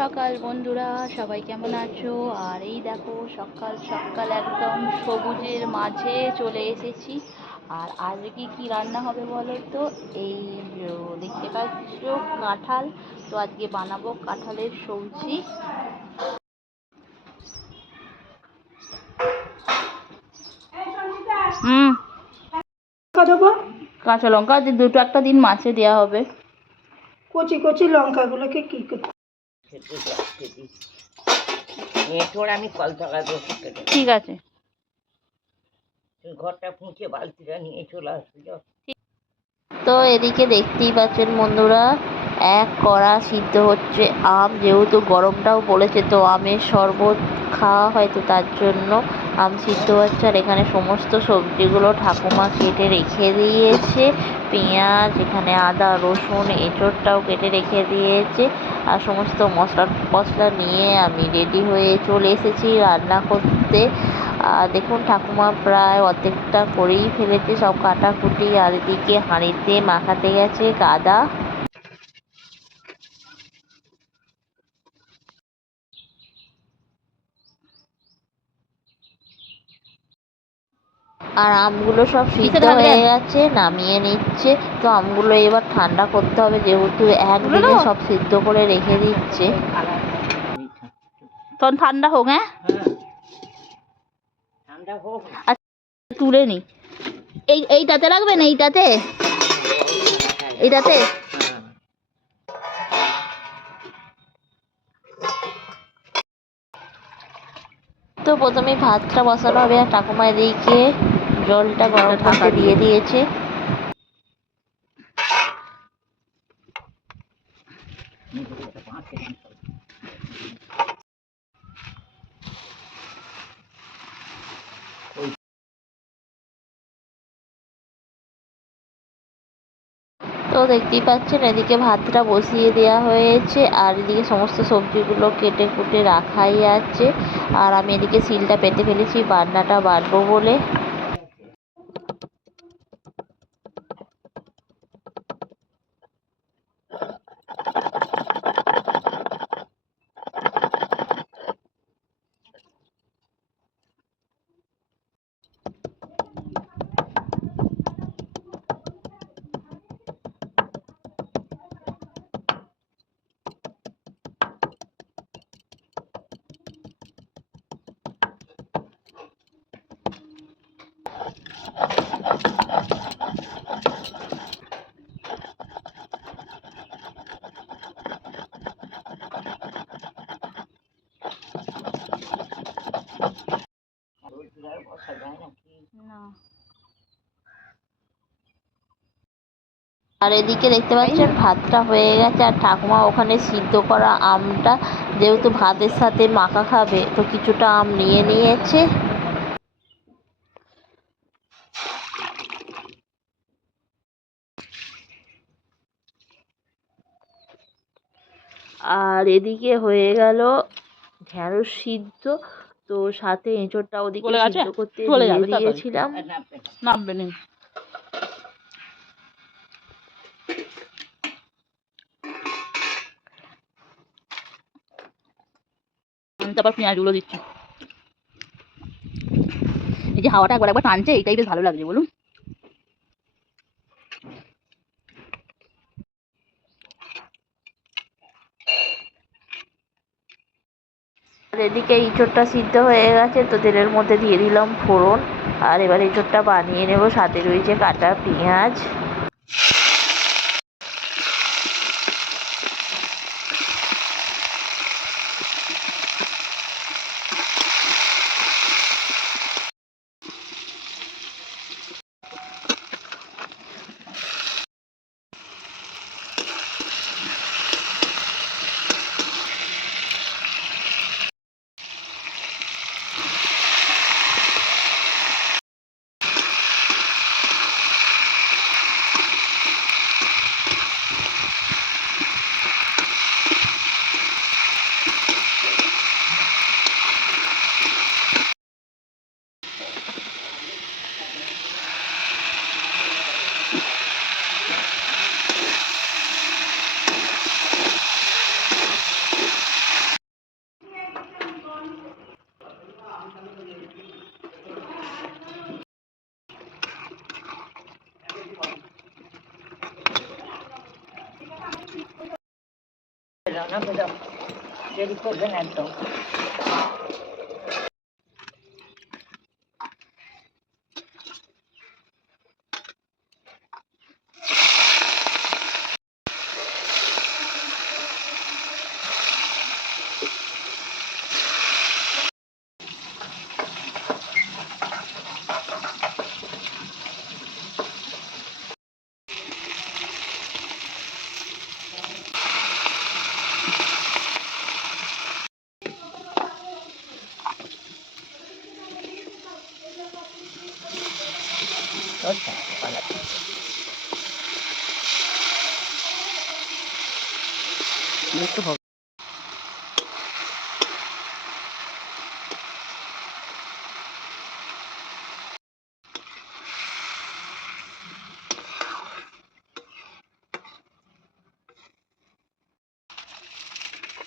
সকাল বন্ধুরা, সবাই কেমন আছো? আর এই দেখো সকাল সকাল একদম সবুজের মাঝে চলে এসেছি। আর আজকে কি রান্না হবে বলো তো? এই দেখতে পাচ্ছ কাঁঠাল, তো আজকে বানাবো কাঁঠালের সবজি। দেবো কাঁচা লঙ্কা দুটো একটা দিন মাছে দেওয়া হবে। কচি কচি লঙ্কাগুলোকে কি করতে আমি কল চালাবো, ঠিক আছে, ঘরটা পুঁছে বালতিটা নিয়ে চলে আসবি। তো এদিকে দেখতেই পাচ্ছেন বন্ধুরা, এক কড়া সিদ্ধ হচ্ছে আম। যেহেতু গরমটাও পড়েছে, তো আমের শরবত খাওয়া হয়, তো তার জন্য আম সিদ্ধ হচ্ছে। আর এখানে সমস্ত সবজিগুলো ঠাকুমা কেটে রেখে দিয়েছে। পেঁয়াজ, এখানে আদা রসুন এঁচোড়টাও কেটে রেখে দিয়েছে। আর সমস্ত মশলা নিয়ে আমি রেডি হয়ে চলে এসেছি রান্না করতে। আর দেখুন ঠাকুমা প্রায় অর্ধেকটা করেই ফেলেছে সব কাটাকুটি। আর এদিকে হাঁড়িতে মাখাতে গেছে কাদা। আর আমগুলো সব সিদ্ধ হয়ে গেছে, নামিয়ে নিচ্ছে। তো আমগুলো এবার ঠান্ডা করতে হবে, যেহেতু একদিনে সব সিদ্ধ করে রেখে দিচ্ছে। তখন ঠান্ডা হোক। হ্যাঁ, ঠান্ডা হোক, তুলে নি। এইটাতে রাখবেন, এইটাতে। তো প্রথমে ভাতটা বসানো হবে। আর ঠাকুমা এদিকে জলটা গরম করতে দিয়ে দিয়েছে। তো দেখতেই পাচ্ছেন এদিকে ভাতটা বসিয়ে দেওয়া হয়েছে। আর এদিকে সমস্ত সবজিগুলো কেটে কুটে রাখাই আছে। আর আমি এদিকে শিলটা পেতে ফেলেছি বাটনাটা বাটবো বলে। আর এদিকে দেখতে পাচ্ছেন ভাতটা হয়ে গেছে। আর ঠাকুমা ওখানে সিদ্ধ করা আমটা, যেহেতু ভাতের সাথে মাখা খাবে, তো কিছুটা আম নিয়ে নিয়েছে। আর এদিকে হয়ে গেল ঢেঁড়স সিদ্ধ। তো সাথে এঁচোড়টা ওদিকে সিদ্ধ করতে দিয়ে দিয়েছিলাম। নামবে না, আমি তারপর পেঁয়াজগুলো দিচ্ছি। এই যে হাওয়াটা একবার একবার টানছে, এইটাই বেশ ভালো লাগছে বলুন। আর এদিকে এঁচোড়টা সিদ্ধ হয়ে গেছে, তো তেলের মধ্যে দিয়ে দিলাম ফোড়ন। আর এবার এঁচোড়টা বানিয়ে নেব। সাথে রয়েছে কাটা পেঁয়াজ। নামতে দাও, দেরি করবেন একদম। আচ্ছা, পালাচ্ছি। একটু হবে।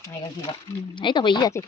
হয়ে গেছে বা। এই তো হয়েই আছে।